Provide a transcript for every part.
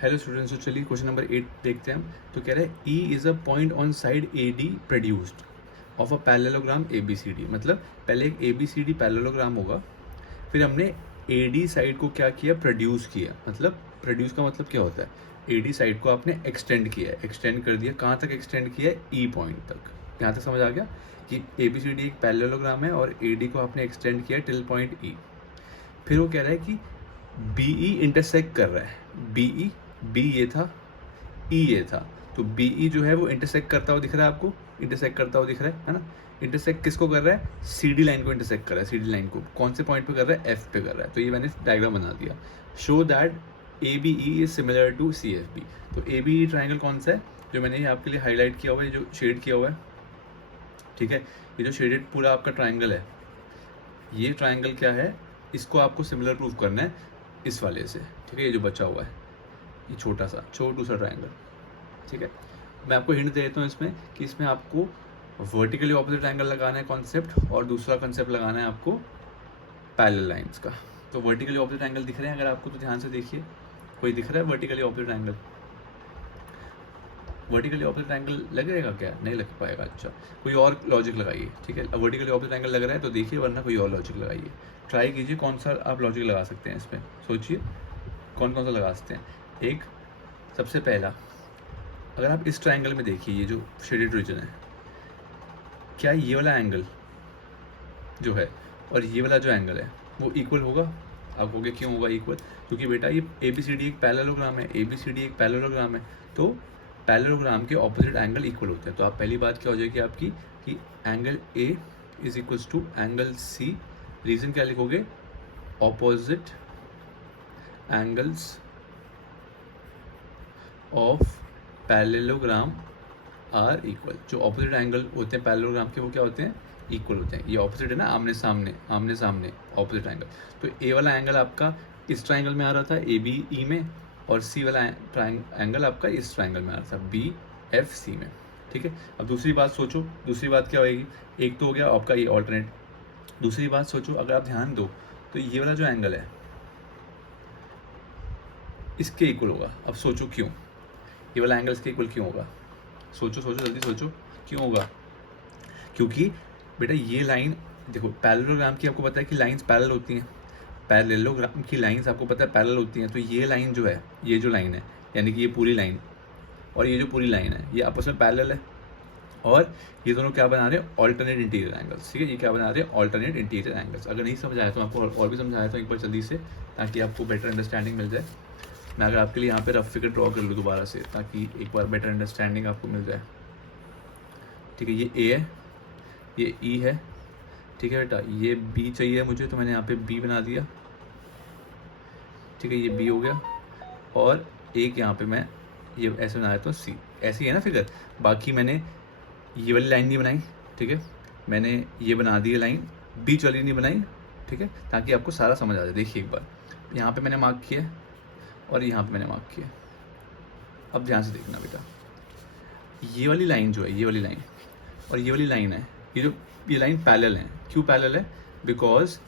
Hello students, तो चलिए question number 8 देखते हैं हम। तो कह रहा है E is a point on side A D produced of a parallelogram A B C D. मतलब पहले एक A B C D parallelogram होगा, फिर हमने ए डी साइड को क्या किया, प्रोड्यूस किया। मतलब प्रोड्यूस का मतलब क्या होता है, ए डी साइड को आपने एक्सटेंड किया, एक्सटेंड कर दिया। कहाँ तक एक्सटेंड किया है, ई पॉइंट तक। यहाँ तक समझ आ गया कि ए बी सी डी एक पैरेललोग्राम है और ए डी को आपने एक्सटेंड किया टिल पॉइंट ई। फिर वो कह रहा है कि बी ई इंटरसेक्ट कर रहा है। बी ई, बी ये था, ई ये था, तो बी ई जो है वो इंटरसेक्ट करता हुआ दिख रहा है आपको, इंटरसेक्ट करता हुआ दिख रहा है ना। इंटरसेक्ट किसको कर रहा है, सी डी लाइन को इंटरसेक्ट कर रहा है। सी डी लाइन को कौन से पॉइंट पे कर रहा है, एफ पे कर रहा है। तो ये मैंने डायग्राम बना दिया। Show that A B E is similar to C F B. तो ए बी ई ट्राइंगल कौन सा है, जो मैंने ये आपके लिए हाईलाइट किया हुआ है, जो शेड किया हुआ है, ठीक है। ये जो शेडेड पूरा आपका ट्राइंगल है, ये ट्राइंगल क्या है, इसको आपको सिमिलर प्रूव करना है इस वाले से, ठीक है। ये जो बचा हुआ है, ये छोटा सा छोटू सा ट्राइंगल, ठीक है। मैं आपको हिंट दे देता हूँ इसमें कि इसमें आपको वर्टिकली ऑपोजिट एंगल लगाना है कॉन्सेप्ट, और दूसरा कॉन्सेप्ट लगाना है आपको पैरेलल लाइंस का। तो वर्टिकली ऑपोजिट एंगल दिख रहे हैं अगर आपको, तो ध्यान से देखिए। कोई दिख रहा है vertically opposite angle? Vertically opposite angle लगेगा क्या, नहीं लग पाएगा। अच्छा, कोई और लॉजिक लगाइए, ठीक है। वर्टिकली ऑपोजिट एंगल लग रहा है तो देखिए, वरना कोई और लॉजिक लगाइए। ट्राई कीजिए कौन सा आप लॉजिक लगा सकते हैं इसमें, सोचिए कौन कौन सा लगा सकते हैं। एक, सबसे पहला, अगर आप इस ट्राइंगल में देखिए, ये जो शेडेड रीजन है, क्या ये वाला एंगल जो है और ये वाला जो एंगल है वो इक्वल होगा? आप कहोगे क्यों होगा इक्वल? क्योंकि बेटा ये ए बी सी डी एक पैरेललोग्राम है, ए बी सी डी एक पैरेललोग्राम है, तो पैरेललोग्राम के ऑपोजिट एंगल इक्वल होते हैं। तो आप पहली बात क्या हो जाएगी आपकी कि angle A is equals to angle C. Reason क्या लिखोगे, opposite angles of parallelogram are equal. जो ऑपोजिट एंगल होते हैं पैरेललोग्राम के, वो क्या होते हैं, इक्वल होते हैं। ये ऑपोजिट है ना, आमने सामने, आमने सामने ऑपोजिट एंगल। तो ए वाला एंगल आपका इस ट्राइंगल में आ रहा था, ए बी ई में, और सी वाला एंगल आपका इस ट्राइंगल में आ रहा था, बी एफ सी में, ठीक है। अब दूसरी बात सोचो, दूसरी बात क्या होगी, एक तो हो गया आपका ये ऑल्टरनेट। दूसरी बात सोचो, अगर आप ध्यान दो तो ये वाला जो एंगल है इसके इक्वल होगा। अब सोचो क्यों, ये वाला एंगल इसके इक्वल क्यों होगा? सोचो सोचो, जल्दी सोचो, क्यों होगा? क्योंकि बेटा ये लाइन देखो, पैरेललोग्राम की आपको पता है कि लाइंस पैरेलल होती हैं। पैरेललोग्राम की लाइंस आपको पता है पैरेलल होती हैं। तो ये लाइन जो है, ये जो लाइन है, यानी कि ये पूरी लाइन और ये जो पूरी लाइन है, ये आपस में पैरेलल है। और ये दोनों क्या बना रहे हैं, ऑल्टरनेट इंटीरियर एंगल्स, ठीक है। ये क्या बना रहे हैं, ऑल्टरनेट इंटीरियर एंगल्स। अगर नहीं समझाया तो आपको और भी समझाया तो एक बार जल्दी से, ताकि आपको बेटर अंडरस्टैंडिंग मिल जाए। मैं अगर आपके लिए यहाँ पे रफ फिगर ड्रॉ कर लूँ दोबारा से, ताकि एक बार बेटर अंडरस्टैंडिंग आपको मिल जाए, ठीक है। ये ए है, ये ई है, ठीक है बेटा। ये बी चाहिए मुझे, तो मैंने यहाँ पे बी बना दिया, ठीक है। ये बी हो गया, और एक यहाँ पे मैं ये ऐसे बनाया तो सी। ऐसी है ना फिगर। बाकी मैंने ये वाली लाइन नहीं बनाई, ठीक है। मैंने ये बना दी है लाइन, बीच वाली नहीं बनाई, ठीक है, ताकि आपको सारा समझ आ जाए। देखिए एक बार, यहाँ पे मैंने मार्क किया और यहाँ पे मैंने मार्क किया। अब ध्यान से देखना बेटा, ये वाली लाइन जो है, ये वाली लाइन और ये वाली लाइन है, ये लाइन पैरेलल है। क्यों पैरेलल है? बिकॉज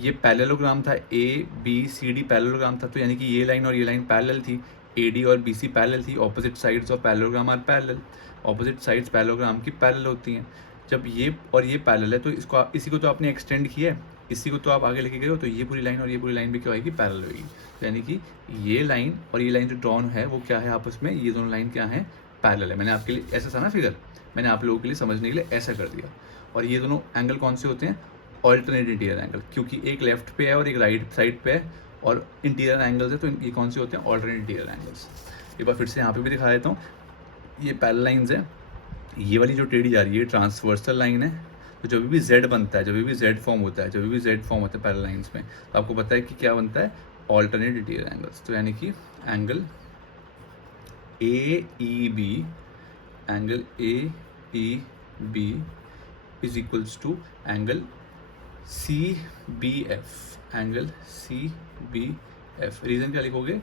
ये पैरेललोग्राम था, A B C D parallelogram था, तो यानी कि ये लाइन और ये लाइन पैरेलल थी, ए डी और बी सी पैरेलल थी। Opposite sides of parallelogram are parallel. Opposite sides parallelogram की पैरेलल होती हैं। जब ये और ये पैरेलल है तो इसको, इसी को तो आपने एक्सटेंड किया है, इसी को तो आप आगे लेके गए हो, तो ये पूरी लाइन और ये पूरी लाइन भी क्या होगी, पैरेलल होगी। तो यानी कि ये लाइन और ये लाइन जो ड्रॉन है वो क्या है आपस में, ये दोनों लाइन क्या है, पैरेलल है। मैंने आपके लिए ऐसा था ना फिगर, मैंने आप लोगों के लिए समझने के लिए ऐसा कर दिया। और ये दोनों एंगल कौन से होते हैं, ऑल्टरनेट इंटीरियर एंगल, क्योंकि एक लेफ्ट पे है और एक राइट साइड पे है, और इंटीरियर एंगल्स है, तो ये कौन से होते हैं, ऑल्टरनेट इंटीरियर एंगल्स। एक बार फिर से यहाँ पे भी दिखा देता हूँ। ये पैरेलल लाइंस है, ये वाली जो टेढ़ी जा रही है ट्रांसवर्सल लाइन है। तो जब भी जेड बनता है, जब भी जेड फॉर्म होता है, जब भी जेड फॉर्म होता है पैरेलल लाइंस में, तो आपको पता है कि क्या बनता है, ऑल्टरनेट इंटीरियर एंगल्स। तो यानी कि angle A E B, angle A E B is equals to angle C B F, angle C B F. Reason क्या लिखोगे,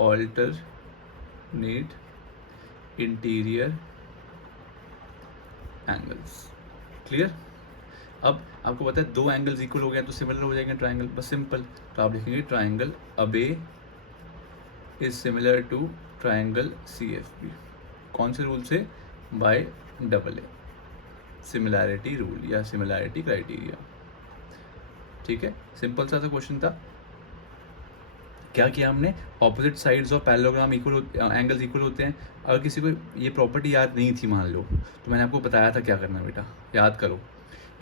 ऑल्टरनेट इंटीरियर एंगल्स। क्लियर? अब आपको पता है दो एंगल्स इक्वल हो गया तो सिमिलर हो जाएंगे ट्राइंगल, बस सिंपल। तो आप लिखेंगे triangle A B E is similar to triangle C F B. कौन से रूल से? By double A, similarity rule या सिमिलैरिटी क्राइटेरिया। ठीक है, सिंपल सा क्वेश्चन था। क्या किया हमने? Opposite sides of parallelogram equal, angles equal होते हैं। अगर किसी को ये प्रॉपर्टी याद नहीं थी मान लो, तो मैंने आपको बताया था क्या करना बेटा, याद करो।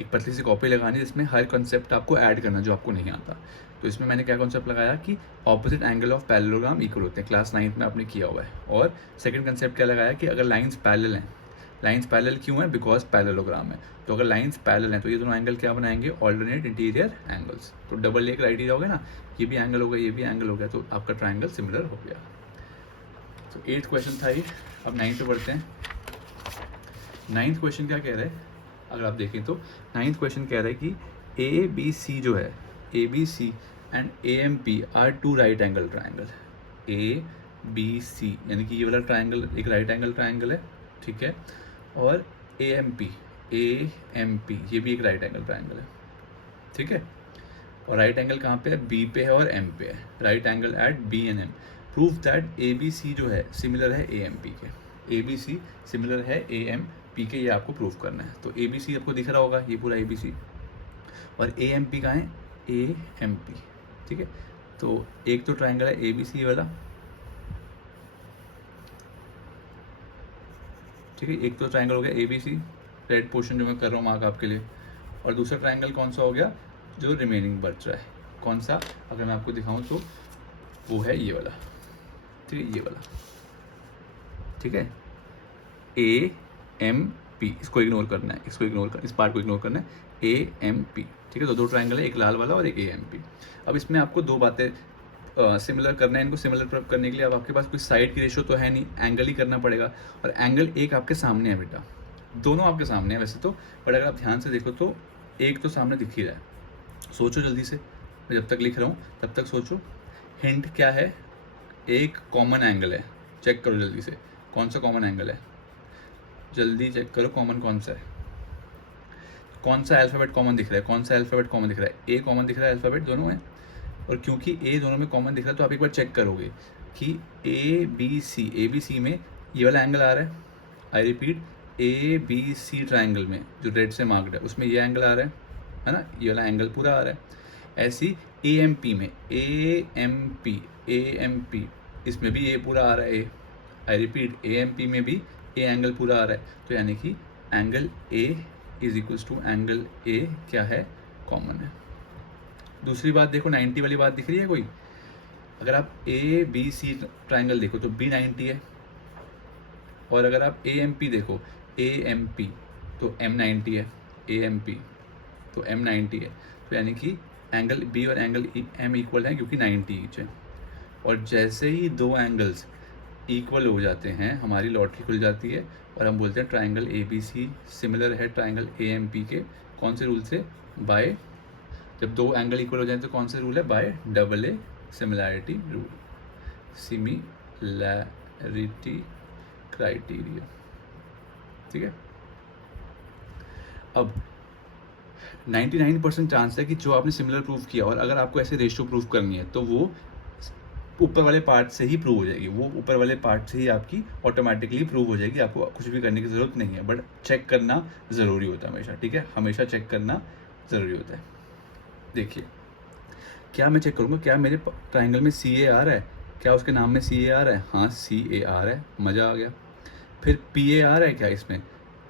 एक पतली सी कॉपी लगानी जिसमें हर कॉन्सेप्ट आपको ऐड करना जो आपको नहीं आता। तो इसमें मैंने क्या कॉन्सेप्ट लगाया कि opposite angle of parallelogram equal होते हैं, क्लास 9th में आपने किया हुआ है। और सेकंड कंसेप्ट क्या लगाया कि अगर लाइंस पैरेलल हैं, लाइंस पैरेलल क्यों है? बिकॉज पैरेललोग्राम है। तो अगर लाइंस पैरेलल हैं तो ये दोनों एंगल क्या बनाएंगे? Alternate interior angles. तो डबल ए राइट ही जाओगे ना, ये भी एंगल हो गया, ये भी एंगल हो गया, तो आपका ट्राइंगल सिमिलर हो गया। तो 8th क्वेश्चन था ये। अब 9th पे बढ़ते हैं। 9th क्वेश्चन क्या कह रहा है? अगर आप देखें तो 9th क्वेश्चन कह रहा है कि ए बी सी जो है, A B C and A M P are two right angle triangle. A B C यानी कि ये वाला ट्राइंगल एक राइट एंगल ट्राइंगल है, ठीक है। और ए एम पी ये भी एक राइट एंगल ट्राइंगल है, ठीक है। और राइट एंगल कहाँ पे है? बी पे है और एम पे है। Right angle at B and M. Prove that A B C जो है सिमिलर है ए एम पी के। ए बी सी सिमिलर है ए एम पी के, ये आपको प्रूव करना है। तो ए बी सी आपको दिख रहा होगा, ये पूरा ए बी सी। और ए एम पी कहाँ है? ए एम पी, ठीक है। तो एक तो ट्राइंगल है ए बी सी वाला, ठीक है। एक तो ट्राइंगल हो गया A B C, red portion जो मैं कर रहा हूँ मार्क आपके लिए। और दूसरा ट्राइंगल कौन सा हो गया जो रिमेनिंग बच रहा है? कौन सा? अगर मैं आपको दिखाऊं तो वो है ये वाला, ठीक है, ये वाला, ठीक है। ए एम पी, इसको इग्नोर करना है, इसको इग्नोर कर, इस पार्ट को इग्नोर करना है। ए एम पी, ठीक है। तो दो ट्राइंगल है, एक लाल वाला और एक ए एम पी। अब इसमें आपको दो बातें सिमिलर करना है। इनको सिमिलर करने के लिए अब आपके पास कोई साइड की रेशो तो है नहीं, एंगल ही करना पड़ेगा। और एंगल एक आपके सामने है बेटा, दोनों आपके सामने है वैसे तो, बट अगर आप ध्यान से देखो तो एक तो सामने दिख ही रहा है। सोचो जल्दी से, मैं जब तक लिख रहा हूँ तब तक सोचो। हिंट क्या है? एक कॉमन एंगल है, चेक करो जल्दी से, कौन सा कॉमन एंगल है? जल्दी चेक करो कॉमन कौन सा है। कौन सा अल्फ़ाबेट कॉमन दिख रहा है? कौन सा अल्फ़ाबेट कॉमन दिख रहा है? ए कॉमन दिख रहा है, अल्फ़ाबेट दोनों है। और क्योंकि ए दोनों में कॉमन दिख रहा है तो आप एक बार चेक करोगे कि ए बी सी में ये वाला एंगल आ रहा है। I repeat, A B C triangle में जो रेड से मार्क्ड है उसमें ये एंगल आ रहा है ना, ये वाला एंगल पूरा आ रहा है। ऐसी ए एम पी में, ए एम पी इसमें भी ये पूरा आ रहा है। I repeat, A M P में भी ए एंगल पूरा आ रहा है। तो यानी कि angle A is equals to angle A क्या है? कॉमन है। दूसरी बात देखो, 90 वाली बात दिख रही है कोई? अगर आप ए बी सी ट्राइंगल देखो तो बी 90 है। और अगर आप ए एम पी देखो, ए एम पी तो एम 90 है, ए एम पी तो एम 90 है। तो यानी कि एंगल बी और एंगल एम इक्वल है क्योंकि 90 ईच है। और जैसे ही दो एंगल्स इक्वल हो जाते हैं हमारी लॉटरी खुल जाती है और हम बोलते हैं triangle A B C similar है ट्राइंगल ए एम पी के। कौन से रूल से? बाय, जब दो एंगल इक्वल हो जाए तो कौन सा रूल है? Bye double A similarity rule, similarity criteria, ठीक है। अब 99% चांस है कि जो आपने सिमिलर प्रूव किया, और अगर आपको ऐसे रेशियो प्रूव करनी है तो वो ऊपर वाले पार्ट से ही प्रूव हो जाएगी, वो ऊपर वाले पार्ट से ही आपकी ऑटोमेटिकली प्रूव हो जाएगी, आपको कुछ भी करने की ज़रूरत नहीं है। बट चेक करना ज़रूरी होता है हमेशा, ठीक है, हमेशा चेक करना ज़रूरी होता है। देखिए, क्या मैं चेक करूँगा क्या मेरे ट्राइंगल में सी ए आ रहा है? क्या उसके नाम में सी ए आ रहा है? हाँ, सी ए आ रहा है, मज़ा आ गया। फिर पी ए आ रहा है क्या इसमें?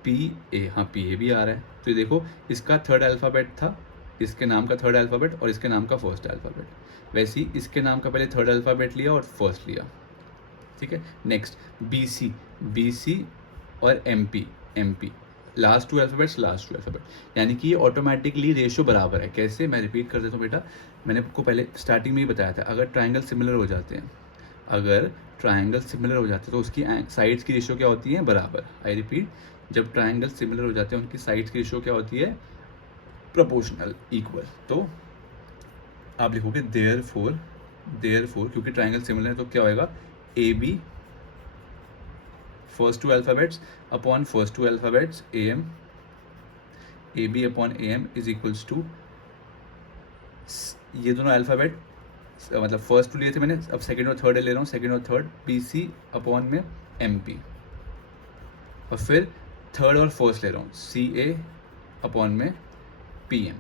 पी ए, हाँ पी ए भी आ रहा है। तो ये देखो, इसका थर्ड अल्फ़ाबेट था, इसके नाम का थर्ड अल्फ़ाबेट और इसके नाम का फर्स्ट अल्फ़ाबेट। वैसे ही इसके नाम का पहले थर्ड अल्फ़ाबेट लिया और फर्स्ट लिया, ठीक है। नेक्स्ट बी सी और M P last two alphabet, यानी कि ये ऑटोमेटिकली रेशियो बराबर है। कैसे? मैं रिपीट कर देता हूँ बेटा, मैंने आपको पहले स्टार्टिंग में ही बताया था, अगर ट्राइंगल सिमिलर हो जाते हैं, अगर ट्राइंगल सिमिलर हो जाते हैं तो उसकी साइड्स की रेशियो क्या होती है? बराबर। आई रिपीट, जब ट्राइंगल सिमिलर हो जाते हैं उनकी साइड्स की रेशियो क्या होती है? Proportional, equal. तो आप लिखोगे देयरफॉर क्योंकि ट्राइंगल सिमिलर है तो क्या होएगा? A B first two alphabets upon first two alphabets A M, A B upon A M is equals to ये दोनों अल्फ़ाबेट मतलब फर्स्ट टू लिए थे मैंने, अब सेकंड और थर्ड ले रहा हूँ, सेकंड और थर्ड BC अपॉन में MP, और फिर थर्ड और फोर्थ ले रहा हूँ CA अपॉन में PA।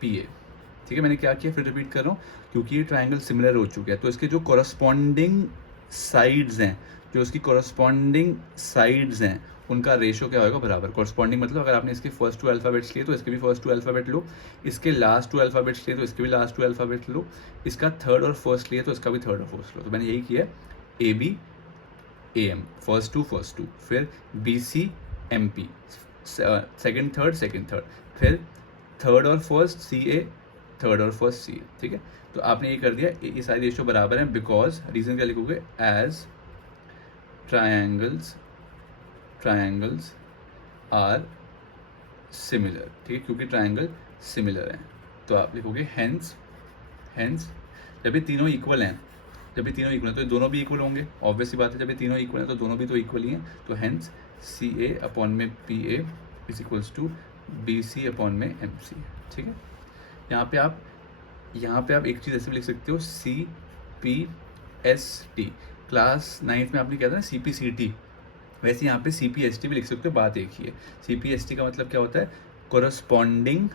ठीक है, मैंने क्या किया, फिर रिपीट कर रहा हूँ, क्योंकि ये ट्राइंगल सिमिलर हो चुके हैं तो इसके जो कॉरस्पॉन्डिंग साइड्स हैं, जो उसकी कॉरस्पॉन्डिंग साइड्स हैं, उनका रेशो क्या होगा, बराबर। कॉरस्पॉन्डिंग मतलब अगर आपने इसके फर्स्ट 2 अल्फ़ाबेट्स लिए तो इसके भी फर्स्ट 2 अल्फ़ाबेट लो, इसके लास्ट 2 अल्फ़ाबेट्स लिए तो इसके भी लास्ट 2 अल्फ़ाबेट लो, इसका थर्ड और फर्स्ट लिए तो इसका भी थर्ड और फर्स्ट लो। तो मैंने यही किया, AB AM फर्स्ट टू, फिर BC MP सेकंड थर्ड, फिर थर्ड और फर्स्ट CA, थर्ड और फर्स्ट CA। ठीक है, तो आपने ये कर दिया, ये सारी रेशियो बराबर हैं, बिकॉज रीजन क्या लिखोगे, एज ट्रायंगल्स आर सिमिलर। ठीक है, क्योंकि ट्रायंगल सिमिलर हैं तो आप लिखोगे हेंस जब ये तीनों इक्वल हैं, तो ये दोनों भी इक्वल होंगे, ऑब्वियस सी बात है, जब ये तीनों इक्वल हैं तो दोनों भी तो इक्वल ही हैं, तो हेंस CA अपॉन में PA is equals to BC upon में MC। ठीक है, यहाँ पे आप एक चीज़ ऐसे भी लिख सकते हो, CPST। क्लास 9th में आपने क्या था ना, CPCT, वैसे यहाँ पे CPST भी लिख सकते हो, बात एक ही है। CPST का मतलब क्या होता है, corresponding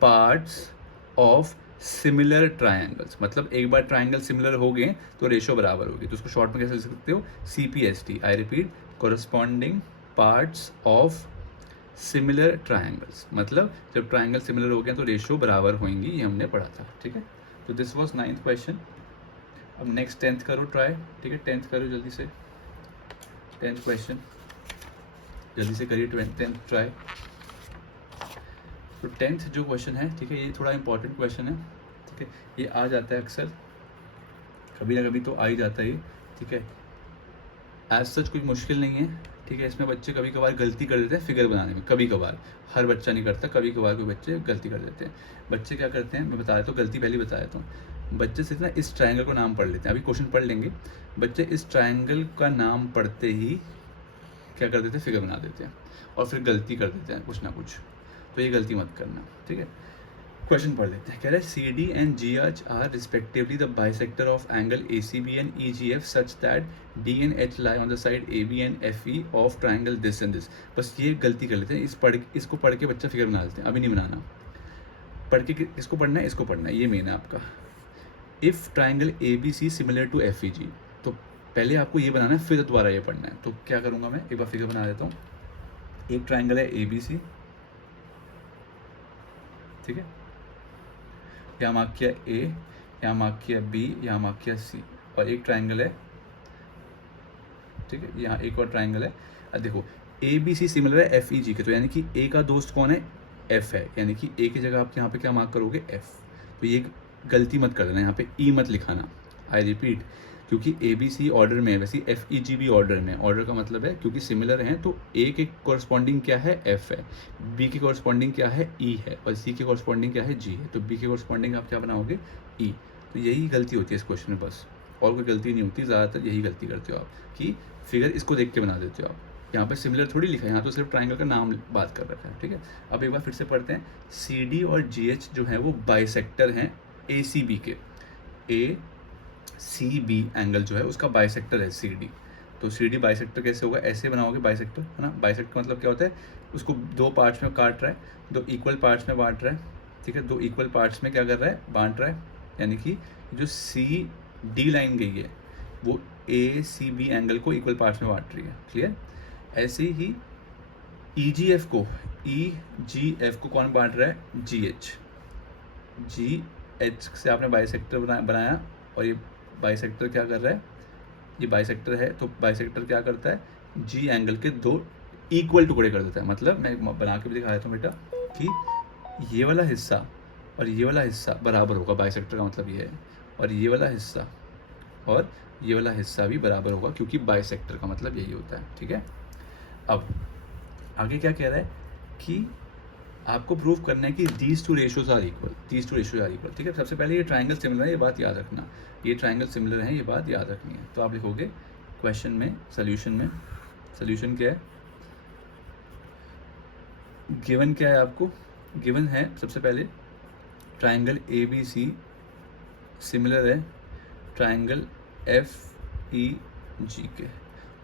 parts of similar triangles. मतलब एक बार ट्रायंगल सिमिलर हो गए तो रेशो बराबर होगी, तो उसको शॉर्ट में कैसे लिख सकते हो, CPST। I repeat, corresponding parts of similar triangles, मतलब जब ट्रायंगल सिमिलर हो गए तो रेशो बराबर होंगी, ये हमने पढ़ा था। ठीक है, तो दिस वाज 9th क्वेश्चन। अब नेक्स्ट 10th करो ट्राई। ठीक है, 10th करो जल्दी से, 10th क्वेश्चन जल्दी से करिए, 10th ट्राई। तो 10th जो क्वेश्चन है, ठीक है, ये थोड़ा इंपॉर्टेंट क्वेश्चन है। ठीक है, ये आ जाता है अक्सर, कभी ना कभी तो आ ही जाता है ये। ठीक है, एज सच कोई मुश्किल नहीं है। ठीक है, इसमें बच्चे कभी कभार गलती कर देते हैं फिगर बनाने में, कभी कभार, हर बच्चा नहीं करता, कभी कभार कोई बच्चे गलती कर देते हैं। बच्चे क्या करते हैं, मैं बता देता हूँ, गलती पहले बता देता हूँ। बच्चे सिर्फ ना इस ट्रायंगल को नाम पढ़ लेते हैं, अभी क्वेश्चन पढ़ लेंगे। बच्चे इस ट्रायंगल का नाम पढ़ते ही क्या कर देते हैं, फिगर बना देते हैं, और फिर गलती कर देते हैं कुछ ना कुछ, तो ये गलती मत करना। ठीक है, क्वेश्चन पढ़ लेते हैं। कह रहा है CD and GH are respectively the bisector of angle ACB and EGF such that D and H lie on the side AB and FE of triangle this and this. बस ये गलती कर लेते हैं, इसको पढ़ के बच्चा फिगर बना लेते हैं, अभी नहीं बनाना। पढ़ के इसको पढ़ना है, इसको पढ़ना है, ये मेन है आपका। If triangle ABC similar to FEG, तो पहले आपको ये बनाना है, फिर दोबारा ये पढ़ना है। तो क्या करूँगा मैं, एक बार फिगर बना देता हूँ। एक ट्राइंगल है ABC, ठीक है, यहाँ मार्क किया A, यहाँ मार्क किया B, यहाँ मार्क किया C, और एक ट्राइंगल है। ठीक है, यहाँ एक और ट्राइंगल है। अब देखो ABC सिमिलर है FEG के, तो यानी कि A का दोस्त कौन है, F है, यानी कि A की जगह आप यहाँ पे क्या मार्क करोगे, F। तो ये गलती मत कर देना, यहाँ पे E मत लिखाना। आई रिपीट, क्योंकि ABC ऑर्डर में है, वैसे FEG भी ऑर्डर में है। ऑर्डर का मतलब है क्योंकि सिमिलर हैं तो A के कॉरस्पॉन्डिंग क्या है, F है, B के कॉरस्पॉन्डिंग क्या है, E है, और C के कॉरस्पॉन्डिंग क्या है, G है। तो B के कॉरस्पॉन्डिंग आप क्या बनाओगे, E। तो यही गलती होती है इस क्वेश्चन में, बस और कोई गलती नहीं होती। ज़्यादातर यही गलती करते हो आप कि फिगर इसको देख के बना देते हो आप। यहाँ पे सिमिलर थोड़ी लिखा है, यहाँ तो सिर्फ ट्राइंगल का नाम बात कर रखा है। ठीक है, अब एक बार फिर से पढ़ते हैं। CD और GH जो है वो बाइसेक्टर हैं ACB के। ACB एंगल जो है उसका बाइसेक्टर है CD। तो CD बाइसेक्टर कैसे होगा, ऐसे बनाओगे बाइसेक्टर, है ना। बाइसेक्टर का मतलब क्या होता है, उसको दो पार्ट्स में काट रहा है, दो इक्वल पार्ट्स में बांट रहा है। ठीक है, दो इक्वल पार्ट्स में क्या कर रहा है, बांट रहा है, यानी कि जो CD लाइन गई है वो ACB एंगल को इक्वल पार्ट्स में बांट रही है। क्लियर। ऐसे ही EGF को कौन बांट रहा है, GH से आपने बाइसेक्टर बनाया, और ये बाइसेक्टर क्या कर रहा है, ये बाइसेक्टर है, तो बाइसेक्टर क्या करता है, G एंगल के दो इक्वल टुकड़े कर देता है। मतलब मैं बना के भी दिखा देता हूँ बेटा, कि ये वाला हिस्सा और ये वाला हिस्सा बराबर होगा, बाइसेक्टर का मतलब ये है, और ये वाला हिस्सा और ये वाला हिस्सा भी बराबर होगा, क्योंकि बाइसेक्टर का मतलब यही होता है। ठीक है, अब आगे क्या कह रहा है कि आपको प्रूव करना है कि these two ratios are equal, ठीक है। सबसे पहले ये ट्राइंगल सिमिलर है, ये बात याद रखना, ये ट्राइंगल सिमिलर है, ये बात याद रखनी है। तो आप लिखोगे क्वेश्चन में, सोल्यूशन क्या है, गिवन क्या है आपको, गिवन है सबसे पहले ट्राइंगल ABC सिमिलर है ट्राइंगल एफ ई जी के।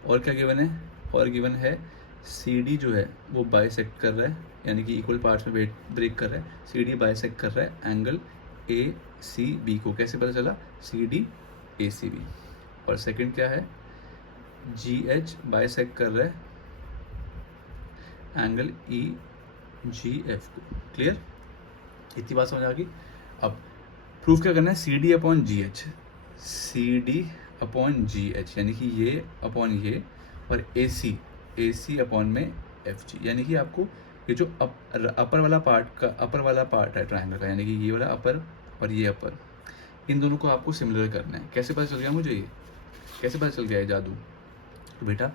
और क्या गिवन है, और गिवन है सी डी जो है वो बाइसेक्ट कर रहा है, यानी कि इक्वल पार्ट्स में ब्रेक कर रहा है। सी डी बाइसेक्ट कर रहा है एंगल ए सी बी को। कैसे पता चला, C D A C B. और सेकंड क्या है, जी एच बाइसेक्ट कर रहा है एंगल ई जी एफ को। क्लियर, इतनी बात समझ आ गई। अब प्रूफ क्या करना है, C D upon G H, C D upon G H यानी कि ये अपॉन ये, और ए सी अपॉन में एफ जी, यानी कि आपको ये जो अपर वाला पार्ट है ट्राइंगल का, यानी कि ये वाला अपर और ये अपर, इन दोनों को आपको सिमिलर करना है। कैसे पता चल गया मुझे, ये कैसे पता चल गया ये जादू, तो बेटा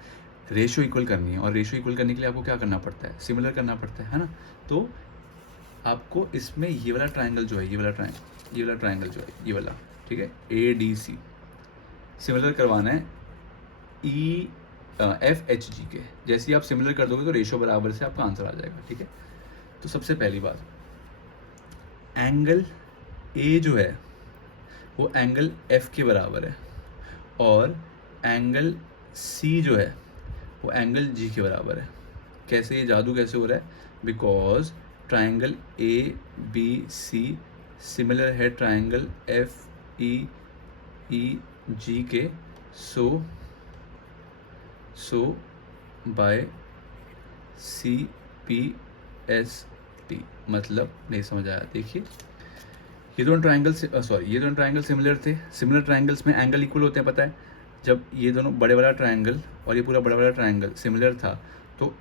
रेशो इक्वल करनी है, और रेशो इक्वल करने के लिए आपको क्या करना पड़ता है, सिमिलर करना पड़ता है ना। तो आपको इसमें ये वाला ट्राइंगल जो है, ये वाला ट्राइंगल जो है, ये वाला, ठीक है, ए डी सी सिमिलर करवाना है ई एफ एच जी के। जैसे ही आप सिमिलर कर दोगे तो रेशो बराबर से आपका आंसर आ जाएगा, ठीक है। तो सबसे पहली बात, एंगल ए जो है वो एंगल एफ के बराबर है, और एंगल सी जो है वो एंगल जी के बराबर है। कैसे, ये जादू कैसे हो रहा है, because triangle A B C similar है ट्राइंगल एफ ई जी के। So by C P S T, मतलब नहीं समझ आया। देखिए ये दोनों ट्राइंगल सिमिलर थे। सिमिलर ट्राइंगल्स में एंगल इक्वल होते हैं, पता है। जब ये दोनों बड़े वाला ट्राइंगल और ये पूरा बड़ा वाला ट्राइंगल सिमिलर था तो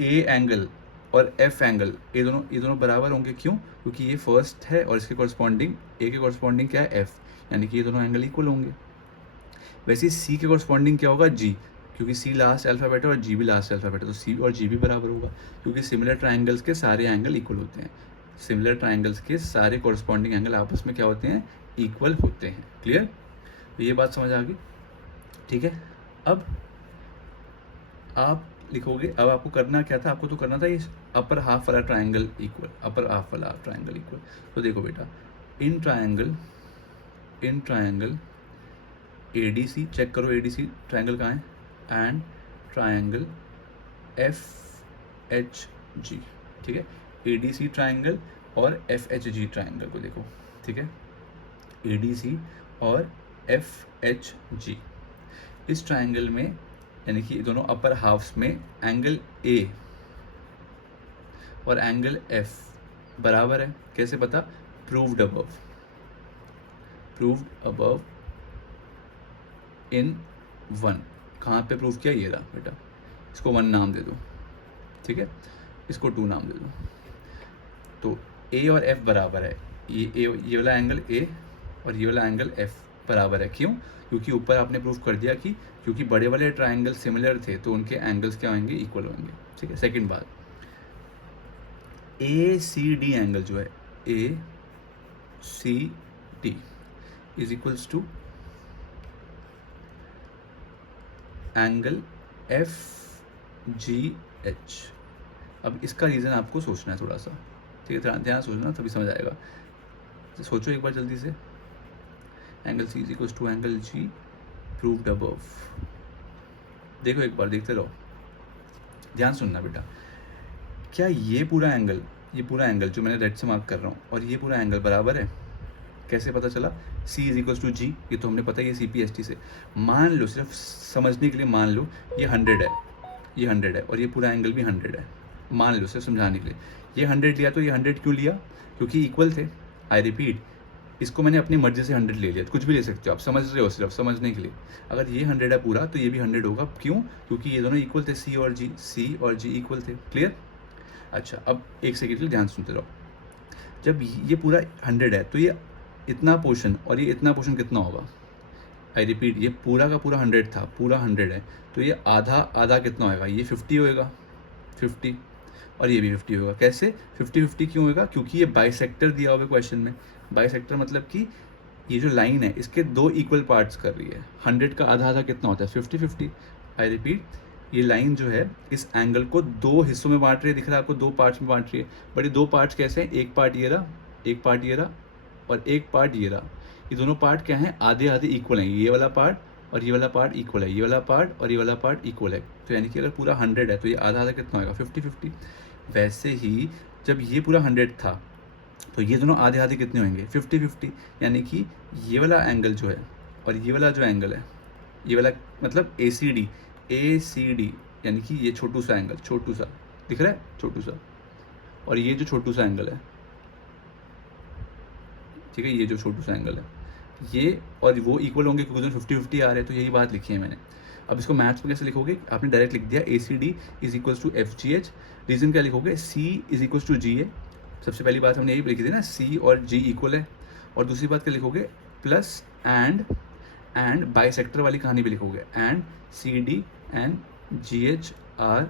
ए एंगल और एफ एंगल ये दोनों बराबर होंगे। क्यों, क्योंकि ये फर्स्ट है और इसके कॉरस्पॉन्डिंग ए के कॉरस्पॉन्डिंग क्या है, एफ, यानी कि ये दोनों एंगल इक्वल होंगे। वैसे सी के कॉरस्पॉन्डिंग क्या होगा, जी, क्योंकि सी लास्ट अल्फ़ाबेट है और जी भी लास्ट अल्फ़ाबेट है, तो सी और जी भी बराबर होगा, क्योंकि सिमिलर ट्राइंगल्स के सारे एंगल इक्वल होते हैं। सिमिलर ट्राइंगल्स के सारे कॉरस्पॉन्डिंग एंगल आपस में क्या होते हैं, इक्वल होते हैं। क्लियर, तो ये बात समझ आ गई, ठीक है। अब आप लिखोगे, अब आपको करना क्या था, आपको तो करना था ये अपर हाफ वाला ट्राइंगल इक्वल, अपर हाफ वाला ट्राइंगल इक्वल। तो देखो बेटा, in triangle A D C, check करो ए डी सी ट्राइंगल कहाँ है, and triangle F H G, ठीक है। ए डी सी ट्राइंगल और एफ एच जी ट्राइंगल को देखो, ठीक है, ए डी सी और एफ एच जी। इस ट्राइंगल में यानी कि दोनों अपर हाफ्स में एंगल ए और एंगल एफ बराबर है। कैसे पता, प्रूव्ड अबव इन वन। कहाँ पे प्रूव किया, ये रहा बेटा, इसको 1 नाम दे दो, ठीक है, इसको 2 नाम दे दो। तो ए और एफ बराबर है, ये वाला एंगल ए और ये वाला एंगल एफ बराबर है। क्यों, क्योंकि ऊपर आपने प्रूव कर दिया कि क्योंकि बड़े वाले ट्राइंगल सिमिलर थे तो उनके एंगल्स क्या होंगे, इक्वल होंगे, ठीक है। सेकंड बात, ए सी डी एंगल जो है, A C D is equals to angle F G H. अब इसका रीज़न आपको सोचना है थोड़ा सा, ठीक है, ध्यान सोचना तभी समझ आएगा। तो सोचो एक बार जल्दी से, angle C is equals to angle G, proved above. देखो एक बार, देखते रहो, ध्यान सुनना बेटा। क्या ये पूरा एंगल जो मैंने रेड से मार्क कर रहा हूँ और ये पूरा एंगल बराबर है? कैसे पता चला, C इज इक्वल्स टू जी, ये तो हमने पता है, ये CPST से। मान लो, सिर्फ समझने के लिए मान लो, ये 100 है, ये 100 है और ये पूरा एंगल भी 100 है। मान लो, सिर्फ समझाने के लिए, ये 100 लिया तो ये 100 क्यों लिया, क्योंकि इक्वल थे। आई रिपीट, इसको मैंने अपनी मर्जी से 100 ले लिया, कुछ भी ले सकते हो आप, समझ रहे हो, सिर्फ समझने के लिए। अगर ये 100 है पूरा तो ये भी 100 होगा। क्यों, क्योंकि ये दोनों इक्वल थे, C और G इक्वल थे। क्लियर, अच्छा, अब एक सेकेंड के लिए ध्यान सुनते रहो। जब ये पूरा 100 है तो ये इतना पोर्शन और ये इतना पोर्शन कितना होगा? आई रिपीट, ये पूरा का पूरा 100 था, पूरा 100 है, तो ये आधा कितना होएगा? ये 50 होएगा, 50, और ये भी 50 होगा। कैसे 50-50 क्यों होगा? क्योंकि ये बाइसेक्टर दिया हुआ है क्वेश्चन में। बाइसेक्टर मतलब कि ये जो लाइन है इसके 2 इक्वल पार्ट्स कर रही है। 100 का आधा कितना होता है? 50-50। आई रिपीट, ये लाइन जो है इस एंगल को 2 हिस्सों में बांट रही है, दिख रहा है आपको, 2 पार्ट्स में बांट रही है। बट ये 2 पार्ट्स कैसे हैं? एक पार्ट ये रहा, एक पार्ट ये रहा और एक पार्ट ये रहा। ये दोनों पार्ट क्या हैं, आधे आधे इक्वल हैं, ये वाला पार्ट और ये वाला पार्ट इक्वल है, ये वाला पार्ट और ये वाला पार्ट इक्वल है। तो यानी कि अगर पूरा 100 है तो ये आधा आधा कितना होगा, 50-50। वैसे ही जब ये पूरा 100 था तो ये दोनों आधे आधे कितने होंगे, 50-50। यानी कि ये वाला एंगल जो है और ये वाला जो एंगल है, ये वाला मतलब ACD यानी कि ये छोटू सा एंगल, छोटू सा दिख रहा है, छोटू सा, और ये जो छोटू सा एंगल है, ठीक है, ये जो छोटू सा एंगल है ये और वो इक्वल होंगे क्योंकि दोनों 50-50 आ रहे हैं। तो यही बात लिखी है मैंने। अब इसको मैथ्स में कैसे लिखोगे, आपने डायरेक्ट लिख दिया ACD is equals to FGH। Reason क्या लिखोगे, C is equals to GA। सबसे पहली बात हमने यही लिखी थी ना, C और G इक्वल है। और दूसरी बात क्या लिखोगे, प्लस एंड बाइसेक्टर वाली कहानी भी लिखोगे, and CD and GH are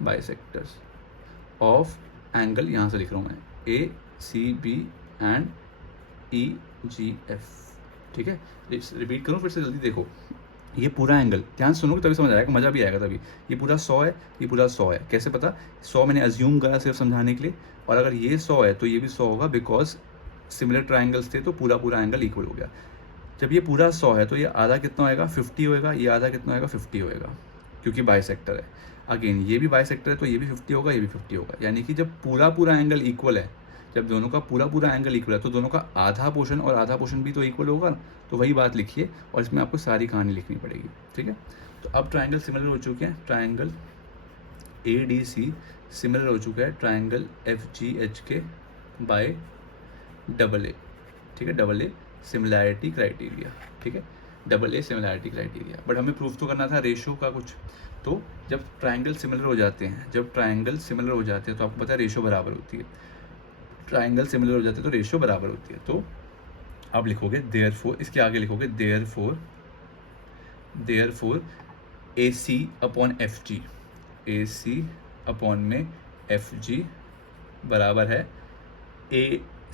bisectors of angle, यहाँ से लिख रहा हूँ मैं, ACB एंड EGF। ठीक है, रिपीट करूँ फिर से, जल्दी देखो। ये पूरा एंगल ध्यान से सुनोगे तभी समझ आएगा, मज़ा भी आएगा तभी। ये पूरा 100 है, ये पूरा 100 है। कैसे पता, 100 मैंने अज्यूम करा सिर्फ समझाने के लिए, और अगर ये 100 है तो ये भी 100 होगा, बिकॉज सिमिलर ट्राइंगल्स थे तो पूरा एंगल इक्वल हो गया। जब ये पूरा 100 है तो ये आधा कितना होएगा, 50 होएगा, ये आधा कितना होएगा, 50 होएगा, क्योंकि बाइसेक्टर है। अगेन ये भी बाइसेक्टर है तो ये भी 50 होगा, ये भी 50 होगा। यानी कि जब पूरा एंगल इक्वल है, जब दोनों का पूरा एंगल इक्वल है तो दोनों का आधा पोर्शन और आधा पोर्शन भी तो इक्वल होगा। तो वही बात लिखिए और इसमें आपको सारी कहानी लिखनी पड़ेगी। ठीक है, तो अब ट्राइंगल सिमिलर हो चुके हैं, ट्राइंगल ADC सिमिलर हो चुका है ट्राइंगल FGH के बाय AA। ठीक है, AA सिमिलैरिटी क्राइटेरिया। ठीक है, AA सिमिलैरिटी क्राइटेरिया। बट हमें प्रूफ तो करना था रेशो का कुछ। तो जब ट्राइंगल सिमिलर हो जाते हैं, तो आपको पता है रेशो बराबर होती है। ट्राइंगल सिमिलर हो जाते हैं तो रेशो बराबर होती है। तो आप लिखोगे देयरफॉर, इसके आगे लिखोगे therefore AC upon FG, AC upon में FG बराबर है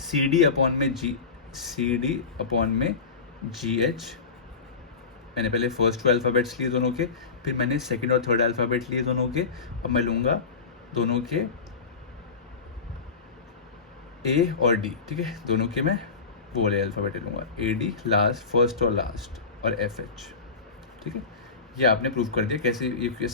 CD अपॉन में CD अपॉन में GH। मैंने पहले फर्स्ट 2 अल्फ़ाबेट्स लिए दोनों के, फिर मैंने सेकंड और थर्ड अल्फ़ाबेट लिए दोनों के। अब मैं लूँगा दोनों के A और D। ठीक है, दोनों के मैं वो वाले अल्फ़ाबेट लूँगा, AD लास्ट, फर्स्ट और लास्ट, और FH। ठीक है, ये आपने प्रूव कर दिया। कैसे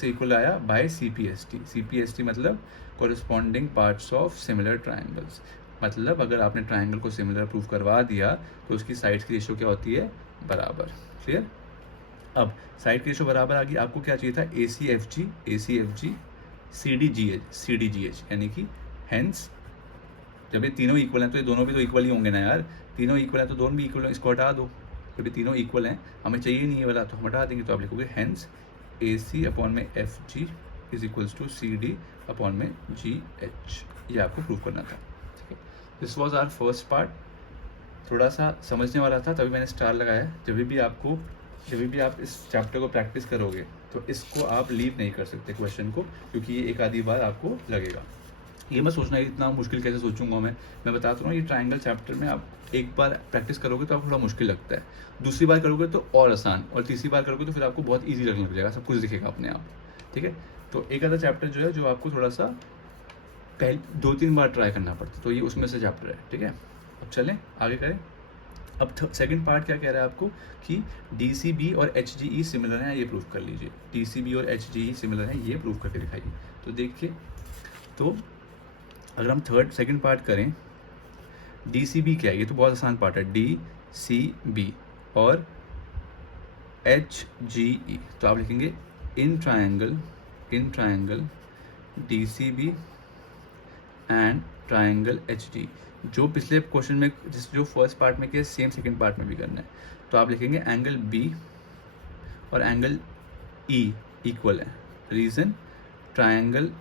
इक्वल आया, बाय CPST मतलब corresponding parts of similar triangles. मतलब अगर आपने ट्राइंगल को सिमिलर प्रूव करवा दिया तो उसकी साइड्स की रेशो क्या होती है, बराबर। क्लियर। अब साइड की रेशो बराबर आ गई, आपको क्या चाहिए था, ACFG CDGH, यानी कि हेंस जब ये तीनों इक्वल हैं तो ये दोनों भी तो इक्वल ही होंगे ना यार। तीनों इक्वल हैं तो दोनों भी इक्वल हैं, इसको हटा दो। जब ये तीनों इक्वल हैं, हमें चाहिए नहीं है वाला तो हम हटा देंगे। तो आप लिखोगे हेंस AC अपॉन में FG is equals to CD upon में GH। ये आपको प्रूव करना था। ठीक है, this was our first part. थोड़ा सा समझने वाला था तभी मैंने स्टार लगाया। जब भी आप इस चैप्टर को प्रैक्टिस करोगे तो इसको आप लीव नहीं कर सकते क्वेश्चन को, क्योंकि ये एक आधी बार आपको लगेगा। ये मत सोचना इतना मुश्किल कैसे सोचूंगा मैं बताता हूँ। ये ट्राइंगल चैप्टर में आप एक बार प्रैक्टिस करोगे तो आपको थोड़ा मुश्किल लगता है, दूसरी बार करोगे तो और आसान, और तीसरी बार करोगे तो फिर आपको बहुत ईजी लगने लग जाएगा, सब कुछ दिखेगा अपने आप। ठीक है, तो एक आधा चैप्टर जो है जो आपको थोड़ा सा पहले 2-3 बार ट्राई करना पड़ता है, तो ये उसमें से चैप्टर है। ठीक है, अब चलें आगे करें। अब सेकंड पार्ट क्या कह रहा है आपको कि DCB और HGE सिमिलर हैं, ये प्रूव कर लीजिए। DCB और HGE सिमिलर हैं, ये प्रूव करके दिखाइए। तो देखिए, तो अगर हम सेकंड पार्ट करें, DCB क्या है, ये तो बहुत आसान पार्ट है, DCB और HGE। तो आप लिखेंगे in triangle DCB and triangle HG। जो पिछले क्वेश्चन में जो फर्स्ट पार्ट में किया सेम सेकंड पार्ट में भी करना है। तो आप लिखेंगे एंगल B और एंगल E इक्वल है। रीज़न, ट्राइंगल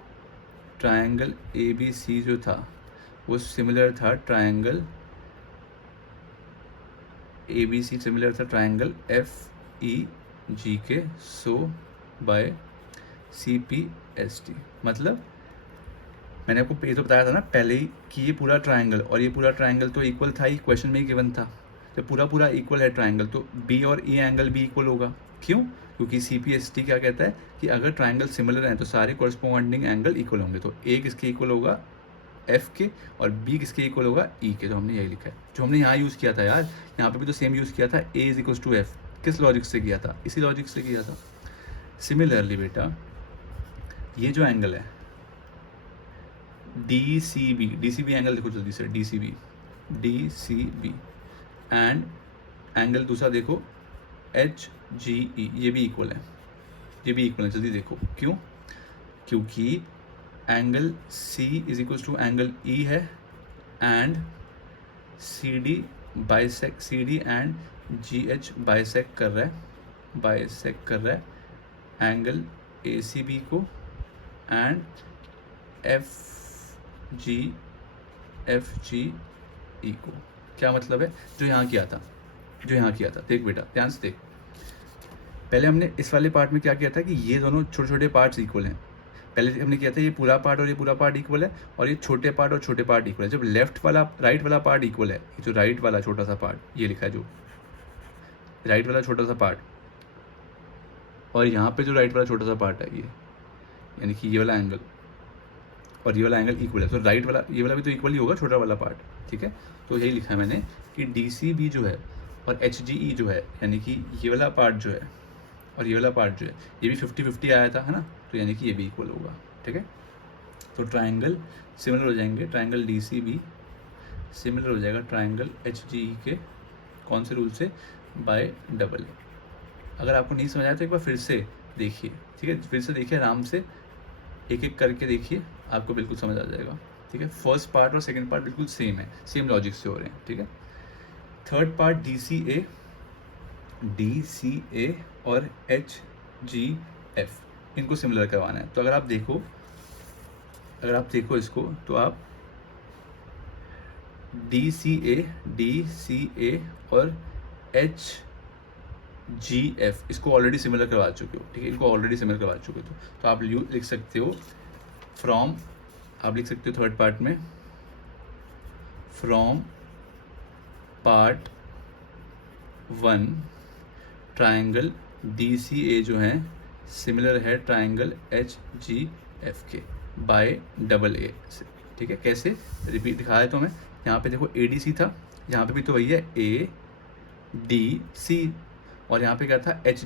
ABC जो था वो सिमिलर था ट्राइंगल ABC सिमिलर था ट्राइंगल FEG के, सो बाय CPST। मतलब मैंने आपको ये तो बताया था ना पहले ही कि ये पूरा ट्राइंगल और ये पूरा ट्राइंगल तो इक्वल था ही, क्वेश्चन में ही गिवन था। जब पूरा इक्वल है ट्राइंगल तो B और E एंगल भी इक्वल होगा। क्यों? क्योंकि CPST क्या कहता है कि अगर ट्राइंगल सिमिलर हैं तो सारे कॉरस्पॉन्डिंग एंगल इक्वल होंगे। तो एक इसके इक्वल होगा एफ के, और बी किसके इक्वल होगा, ई के, जो हमने यही लिखा है, जो हमने यहाँ यूज़ किया था यार, यहाँ पे भी तो सेम यूज़ किया था, ए इज इक्वल टू एफ, किस लॉजिक से किया था, इसी लॉजिक से किया था। सिमिलरली बेटा ये जो एंगल है डी सी बी एंगल देखो जल्दी से, D C B and angle दूसरा देखो एच जी ई, ये भी इक्वल है, ये भी इक्वल है, जल्दी देखो क्यों, क्योंकि angle C is equal to angle E है and C D and G H bisect कर रहा है एंगल ए सी बी को एंड एफ जी ई को। क्या मतलब है, जो यहाँ किया था, देख बेटा ध्यान से देख, पहले हमने इस वाले पार्ट में क्या किया था कि ये दोनों छोटे छोटे पार्ट्स इक्वल हैं, पहले हमने किया था ये पूरा पार्ट और ये पूरा पार्ट इक्वल है, और ये छोटे पार्ट और छोटे पार्ट इक्वल है। जब राइट वाला पार्ट इक्वल है, ये जो राइट वाला छोटा सा पार्ट ये लिखा है, जो राइट वाला छोटा सा पार्ट, और यहाँ पे जो राइट वाला छोटा सा पार्ट है ये, यानी कि ये वाला एंगल और ये वाला एंगल इक्वल है, तो राइट वाला ये वाला भी तो इक्वल ही होगा, छोटा वाला पार्ट, ठीक है। तो यही लिखा है मैंने कि डी सी बी जो है और एच जी ई जो है, यानी कि ये वाला पार्ट जो है और ये वाला पार्ट जो है, ये भी 50-50 आया था, है ना, तो यानी कि ये भी इक्वल होगा, ठीक है। तो ट्राइंगल सिमिलर हो जाएंगे, triangle D C B similar हो जाएगा ट्राइंगल एच जी ई के, कौन से रूल से, बाय डबल ए। अगर आपको नहीं समझ आया तो एक बार फिर से देखिए, ठीक है, फिर से देखिए आराम से, एक एक करके देखिए, आपको बिल्कुल समझ आ जाएगा, ठीक है। फर्स्ट पार्ट और सेकंड पार्ट बिल्कुल सेम है, सेम लॉजिक से हो रहे हैं, ठीक है। थर्ड पार्ट डी सी ए और एच जी एफ, इनको सिमिलर करवाना है। तो अगर आप देखो इसको, तो आप डी सी ए और एच जी एफ इसको ऑलरेडी सिमिलर करवा चुके हो, ठीक है, इनको ऑलरेडी सिमिलर करवा चुके हो। तो आप लिख सकते हो फ्रॉम, आप लिख सकते हो थर्ड पार्ट में, from part 1 triangle D C A जो है सिमिलर है ट्राइंगल एच जी एफ के बाय डबल ए से, ठीक है। कैसे, रिपीट दिखाया तो मैं, यहाँ पे देखो ए डी सी था, यहाँ पे भी तो वही है ए डी सी, और यहाँ पे क्या था एच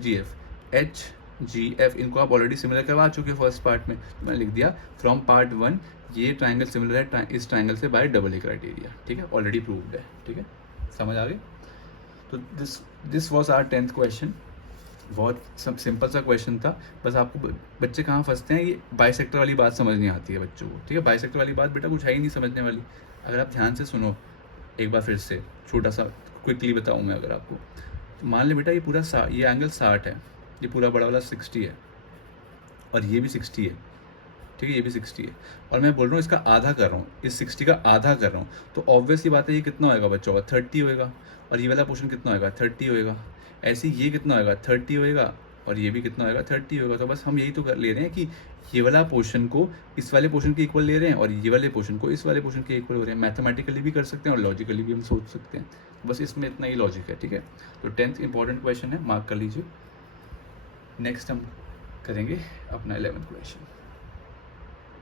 जी एफ, इनको आप ऑलरेडी सिमिलर करवा चुके हो फर्स्ट पार्ट में, तो मैंने लिख दिया फ्रॉम पार्ट 1 ये ट्राइंगल सिमिलर है इस ट्राइंगल से बाय डबल ए क्राइटेरिया, ठीक है, ऑलरेडी प्रूव्ड है, ठीक है, समझ आ गई। तो this was our 10th question, बहुत सिंपल सा क्वेश्चन था, बस आपको बच्चे कहाँ फंसते हैं, ये बाइसेक्टर वाली बात समझ नहीं आती है बच्चों को, ठीक है। बाइसेक्टर वाली बात बेटा कुछ है ही नहीं समझने वाली, अगर आप ध्यान से सुनो एक बार फिर से, छोटा सा क्विकली बताऊँ मैं अगर आपको, तो मान ले बेटा ये पूरा ये एंगल 60 है, ये पूरा बड़ा वाला 60 है, और ये भी 60 है, ठीक है, ये भी 60 है, और मैं बोल रहा हूँ इसका आधा कर रहा हूँ, इस 60 का आधा कर रहा हूँ, तो ऑब्वियसली बात है ये कितना होएगा बच्चों का, 30 होएगा, और ये वाला पोर्शन कितना होएगा, 30 होएगा, ऐसे ये कितना होएगा, 30 होएगा, और ये भी कितना होएगा, 30 होएगा। तो बस हम यही तो कर ले रहे हैं कि ये वाला पोर्शन को इस वाले पोर्शन के इक्वल ले रहे हैं, और ये वाले पोर्शन को इस वाले पोर्शन के इक्वल हो रहे हैं। मैथमेटिकली भी कर सकते हैं और लॉजिकली भी हम सोच सकते हैं, बस इसमें इतना ही लॉजिक है, ठीक है। तो 10th इंपॉर्टेंट क्वेश्चन है, मार्क कर लीजिए। नेक्स्ट हम करेंगे अपना 11th क्वेश्चन।